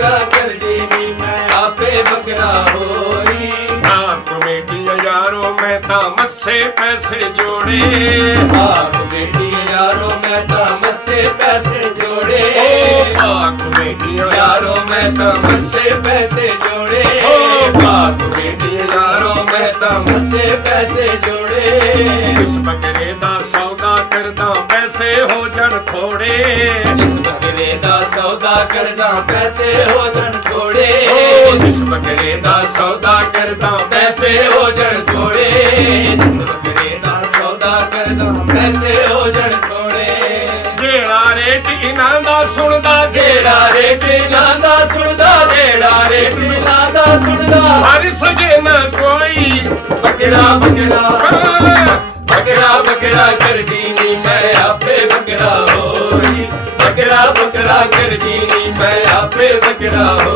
बकरा करदी नी मैं आपे बकरा होई। कमेटियां यारो मैं तां मस्से पैसे जोड़े कमेटियां यारो मैं तां मस्से पैसे जोड़े कमेटियां यारो मैं तां मस्से पैसे जोड़े कमेटियां यारो मैं तां मस्से पैसे जोड़े। जिस बकरे दा सौदा करदा पैसे हो जन थोड़े जिस बकरे दा सौदा करदा पैसे हो जन थोड़े जिस बकरे दा सौदा करदा पैसे हो जन थोड़े जिस बकरे दा सौदा करदा पैसे हो जन थोड़े। जेड़ा रेट इन्हां दा सुनदा जेड़ा रेट इन्हां दा सुनदा जेड़ा रेट इन्हां दा सुनदा हर सजे न कोई बकरा बकरा बकरा बकरा करदी नी मैं आपे बकरा होई। बकरा बकरा करदी नी मैं आपे बकरा होई।